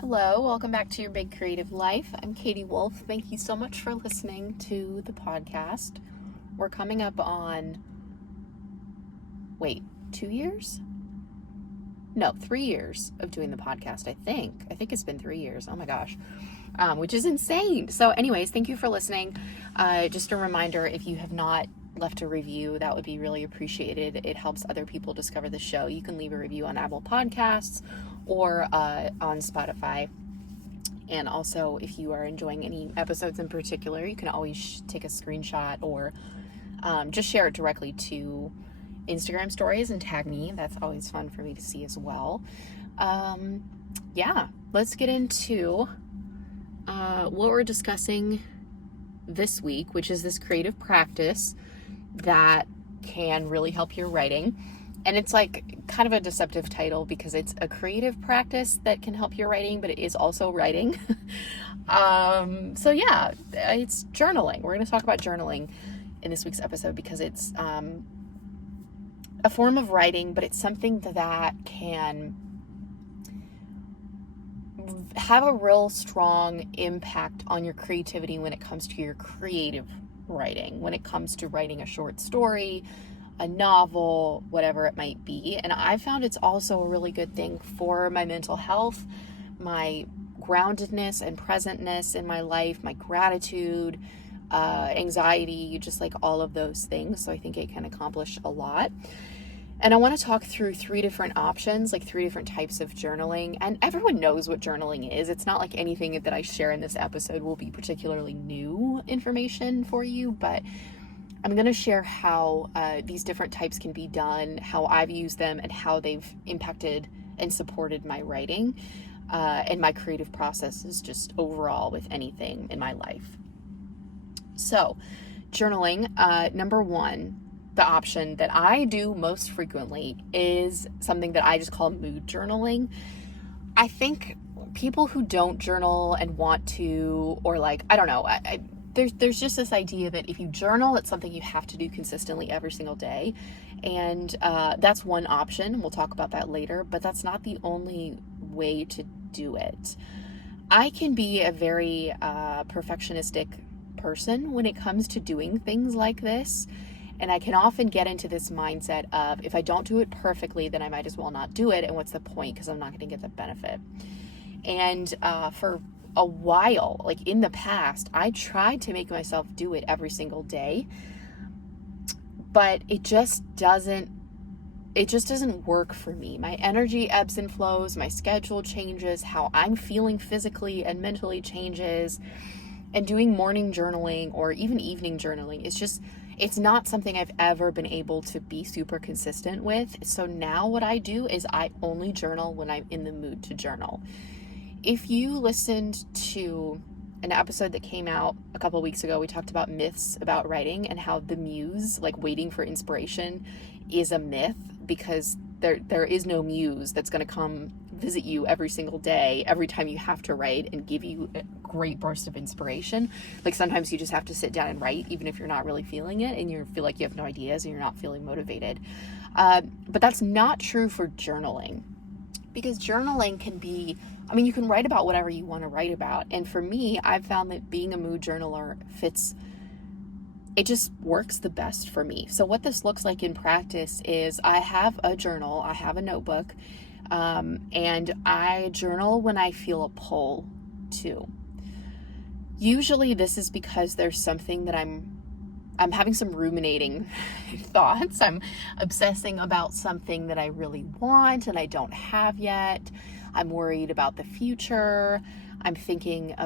Hello, welcome back to Your Big Creative Life. I'm Katie Wolf. Thank you so much for listening to the podcast. We're coming up on, 2 years? No, 3 years of doing the podcast, I think. I think it's been 3 years. Oh my gosh. Which is insane. So anyways, thank you for listening. Just a reminder, if you have not left a review, that would be really appreciated. It helps other people discover the show. You can leave a review on Apple Podcasts or on Spotify. And also, if you are enjoying any episodes in particular, you can always take a screenshot or just share it directly to Instagram stories and tag me. That's always fun for me to see as well. Let's get into what we're discussing this week, which is this creative practice that can really help your writing. And it's like kind of a deceptive title because it's a creative practice that can help your writing, but it is also writing. It's journaling. We're going to talk about journaling in this week's episode because it's a form of writing, but it's something that can have a real strong impact on your creativity when it comes to your creative writing, when it comes to writing a short story, a novel, whatever it might be. And I found it's also a really good thing for my mental health, my groundedness and presentness in my life, my gratitude, anxiety, just like all of those things. So I think it can accomplish a lot. And I want to talk through 3 different options, like 3 different types of journaling. And everyone knows what journaling is. It's not like anything that I share in this episode will be particularly new information for you, but I'm going to share how these different types can be done, how I've used them, and how they've impacted and supported my writing and my creative processes just overall with anything in my life. So, journaling, number 1, the option that I do most frequently is something that I just call mood journaling. I think people who don't journal and want to, or there's just this idea that if you journal, it's something you have to do consistently every single day. And that's one option. We'll talk about that later, but that's not the only way to do it. I can be a very perfectionistic person when it comes to doing things like this. And I can often get into this mindset of, if I don't do it perfectly, then I might as well not do it. And what's the point? Because I'm not going to get the benefit. And for a while, like in the past, I tried to make myself do it every single day, but it just doesn't work for me. My energy ebbs and flows, my schedule changes, how I'm feeling physically and mentally changes. And doing morning journaling or even evening journaling, it's not something I've ever been able to be super consistent with. So now what I do is I only journal when I'm in the mood to journal. If you listened to an episode that came out a couple weeks ago, we talked about myths about writing and how the muse, like waiting for inspiration, is a myth because there is no muse that's going to come visit you every single day, every time you have to write and give you a great burst of inspiration. Like sometimes you just have to sit down and write, even if you're not really feeling it and you feel like you have no ideas and you're not feeling motivated. But that's not true for journaling, because journaling can be, you can write about whatever you want to write about. And for me, I've found that being a mood journaler it just works the best for me. So what this looks like in practice is I have a journal, I have a notebook, and I journal when I feel a pull to. Usually this is because there's something that I'm having some ruminating thoughts. I'm obsessing about something that I really want and I don't have yet. I'm worried about the future. I'm feeling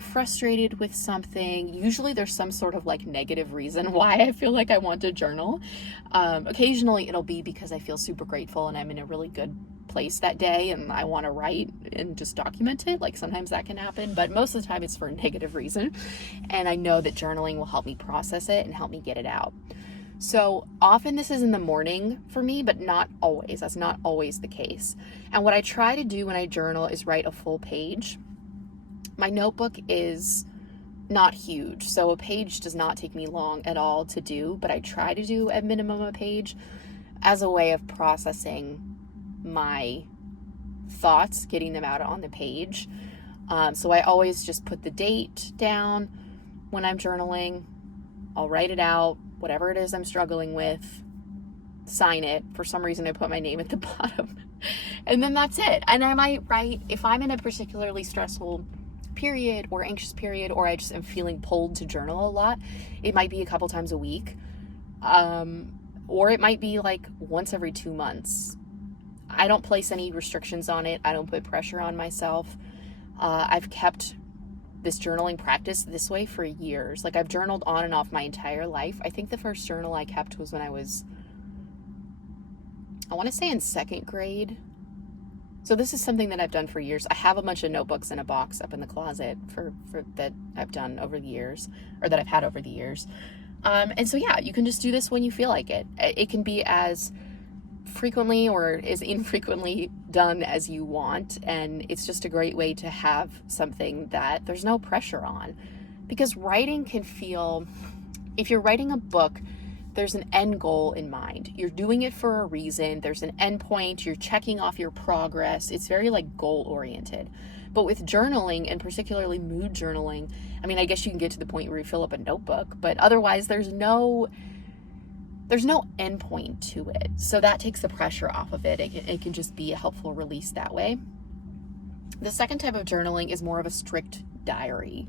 frustrated with something. Usually there's some sort of like negative reason why I feel like I want to journal. Occasionally it'll be because I feel super grateful and I'm in a really good place that day and I want to write and just document it. Like sometimes that can happen, but most of the time it's for a negative reason. And I know that journaling will help me process it and help me get it out. So often this is in the morning for me, but not always. That's not always the case. And what I try to do when I journal is write a full page. My notebook is not huge, so a page does not take me long at all to do, but I try to do at minimum a page as a way of processing my thoughts, getting them out on the page. So I always just put the date down when I'm journaling. I'll write it out, whatever it is I'm struggling with, sign it. For some reason, I put my name at the bottom. And then that's it. And I might write, if I'm in a particularly stressful period or anxious period, or I just am feeling pulled to journal a lot, it might be a couple times a week. Or it might be like once every 2 months. I don't place any restrictions on it. I don't put pressure on myself. I've kept this journaling practice this way for years. Like, I've journaled on and off my entire life. I think the first journal I kept was when I was, I want to say in 2nd grade. So this is something that I've done for years. I have a bunch of notebooks in a box up in the closet for that I've done over the years, or that I've had over the years. And so, yeah, you can just do this when you feel like it. It can be as frequently or as infrequently done as you want. And it's just a great way to have something that there's no pressure on. Because writing can feel, if you're writing a book, there's an end goal in mind. You're doing it for a reason. There's an end point. You're checking off your progress. It's very like goal oriented. But with journaling, and particularly mood journaling, I mean, I guess you can get to the point where you fill up a notebook, but otherwise there's no end point to it. So that takes the pressure off of it. It can just be a helpful release that way. The second type of journaling is more of a strict diary.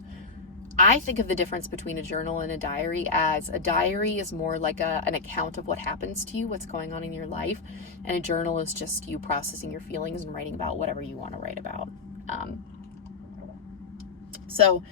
I think of the difference between a journal and a diary as a diary is more like an account of what happens to you, what's going on in your life, and a journal is just you processing your feelings and writing about whatever you want to write about. So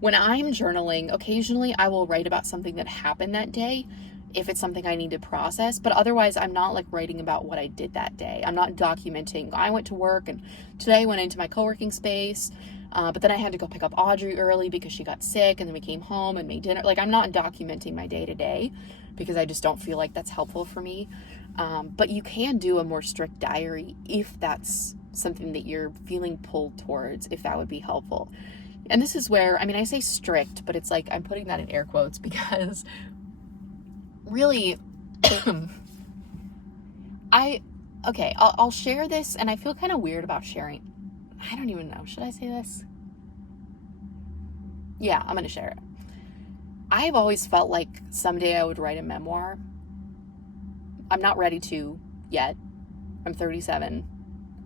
when I'm journaling, occasionally I will write about something that happened that day if it's something I need to process, but otherwise I'm not like writing about what I did that day. I'm not documenting, I went to work and today I went into my co-working space, but then I had to go pick up Audrey early because she got sick, and then we came home and made dinner. Like, I'm not documenting my day to day because I just don't feel like that's helpful for me. But you can do a more strict diary if that's something that you're feeling pulled towards, if that would be helpful. And this is where, I mean, I say strict, but it's like I'm putting that in air quotes because really, I'll share this, and I feel kind of weird about sharing. I don't even know. Should I say this? Yeah, I'm going to share it. I've always felt like someday I would write a memoir. I'm not ready to yet. I'm 37.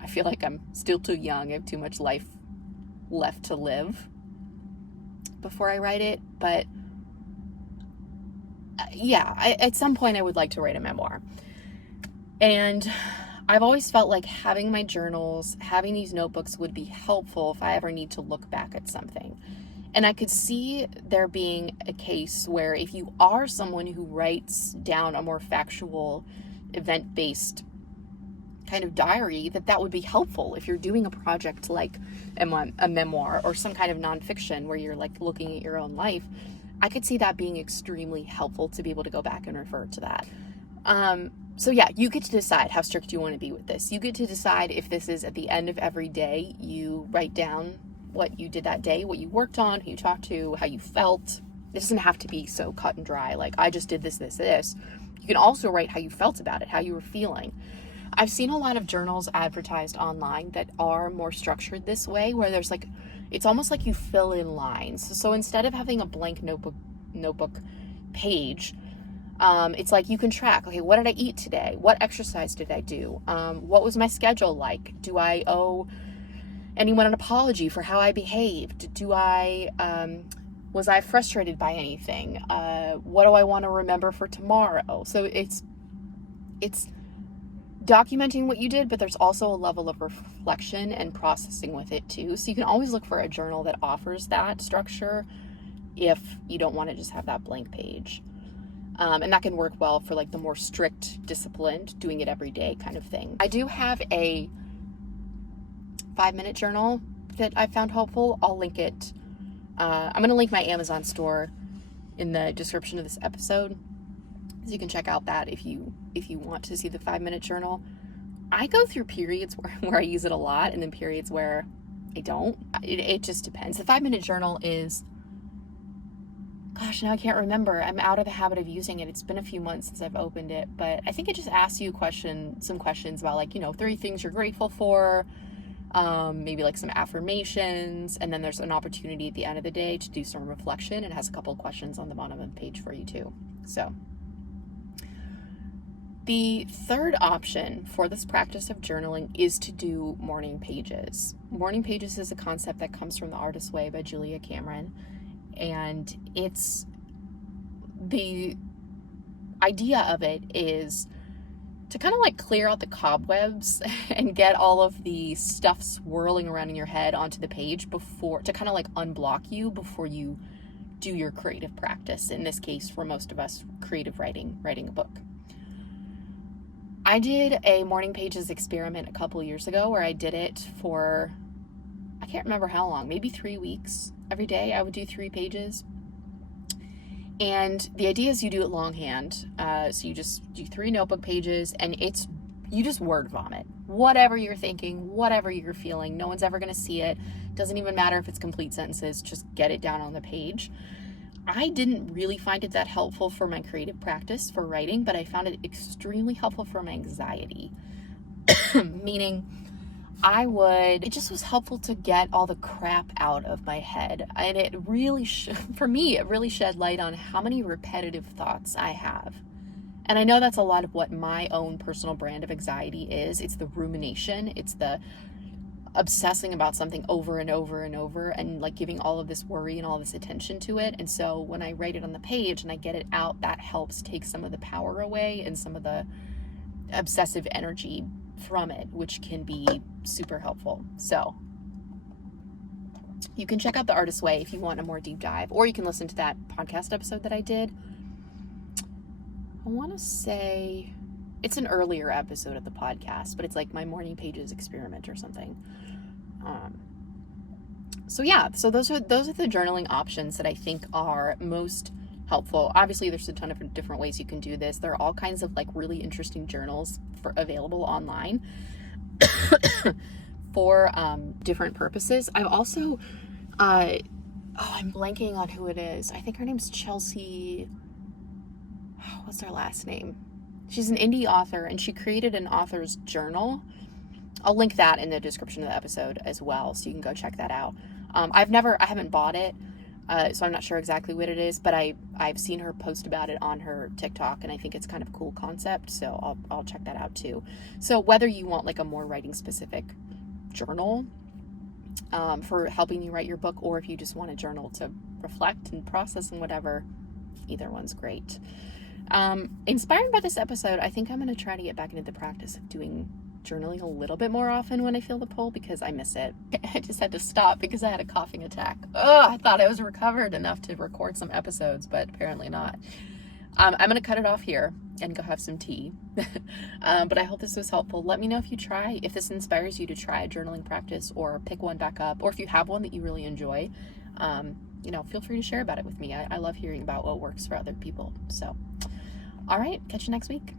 I feel like I'm still too young. I have too much life left to live before I write it. But at some point I would like to write a memoir. And I've always felt like having my journals, having these notebooks would be helpful if I ever need to look back at something. And I could see there being a case where if you are someone who writes down a more factual, event-based kind of diary, that would be helpful if you're doing a project like a memoir or some kind of nonfiction where you're like looking at your own life. I could see that being extremely helpful to be able to go back and refer to that. So yeah, you get to decide how strict you want to be with this. You get to decide if this is at the end of every day, you write down what you did that day, what you worked on, who you talked to, how you felt. It doesn't have to be so cut and dry, like I just did this. You can also write how you felt about it, how you were feeling. I've seen a lot of journals advertised online that are more structured this way, where there's like, it's almost like you fill in lines. So instead of having a blank notebook page, it's like you can track, okay, what did I eat today? What exercise did I do? What was my schedule like? Do I owe anyone an apology for how I behaved? Was I frustrated by anything? What do I want to remember for tomorrow? So it's documenting what you did, but there's also a level of reflection and processing with it too. So you can always look for a journal that offers that structure if you don't want to just have that blank page. And that can work well for like the more strict, disciplined, doing it every day kind of thing. I do have a 5-minute journal that I found helpful. I'll link it. I'm going to link my Amazon store in the description of this episode, so you can check out that if you want to see the 5-minute journal. I go through periods where I use it a lot, and then periods where I don't. It just depends. The 5-minute journal is gosh, now I can't remember. I'm out of the habit of using it. It's been a few months since I've opened it, but I think it just asks you some questions about like, 3 things you're grateful for, maybe like some affirmations, and then there's an opportunity at the end of the day to do some reflection. It has a couple of questions on the bottom of the page for you too. So the third option for this practice of journaling is to do morning pages. Morning pages is a concept that comes from The Artist's Way by Julia Cameron. And the idea of it is to kind of like clear out the cobwebs and get all of the stuff swirling around in your head onto the page to kind of like unblock you before you do your creative practice. In this case, for most of us, creative writing a book. I did a morning pages experiment a couple years ago where I did it for, I can't remember how long, maybe 3 weeks. Every day I would do 3 pages. And the idea is you do it longhand. So you just do 3 notebook pages, and you just word vomit. Whatever you're thinking, whatever you're feeling, no one's ever going to see it. Doesn't even matter if it's complete sentences, just get it down on the page. I didn't really find it that helpful for my creative practice for writing, but I found it extremely helpful for my anxiety. Meaning, it just was helpful to get all the crap out of my head. And it really, for me, it really shed light on how many repetitive thoughts I have. And I know that's a lot of what my own personal brand of anxiety is. It's the rumination. It's the obsessing about something over and over and over, and like giving all of this worry and all this attention to it. And so when I write it on the page and I get it out, that helps take some of the power away and some of the obsessive energy from it, which can be super helpful. So you can check out The Artist's Way if you want a more deep dive, or you can listen to that podcast episode that I did. I want to say it's an earlier episode of the podcast, but it's like my morning pages experiment or something. So those are the journaling options that I think are most helpful. Obviously, there's a ton of different ways you can do this. There are all kinds of like really interesting journals available online for different purposes. I've also, I'm blanking on who it is. I think her name's Chelsea. What's her last name? She's an indie author, and she created an author's journal. I'll link that in the description of the episode as well, so you can go check that out. I haven't bought it, so I'm not sure exactly what it is, but I've seen her post about it on her TikTok, and I think it's kind of a cool concept, so I'll check that out too. So whether you want like a more writing specific journal for helping you write your book, or if you just want a journal to reflect and process and whatever, either one's great. Inspired by this episode, I think I'm going to try to get back into the practice of doing journaling a little bit more often when I feel the pull, because I miss it. I just had to stop because I had a coughing attack. I thought I was recovered enough to record some episodes, but apparently not. I'm going to cut it off here and go have some tea. But I hope this was helpful. Let me know if this inspires you to try a journaling practice, or pick one back up, or if you have one that you really enjoy, feel free to share about it with me. I love hearing about what works for other people. So, all right, catch you next week.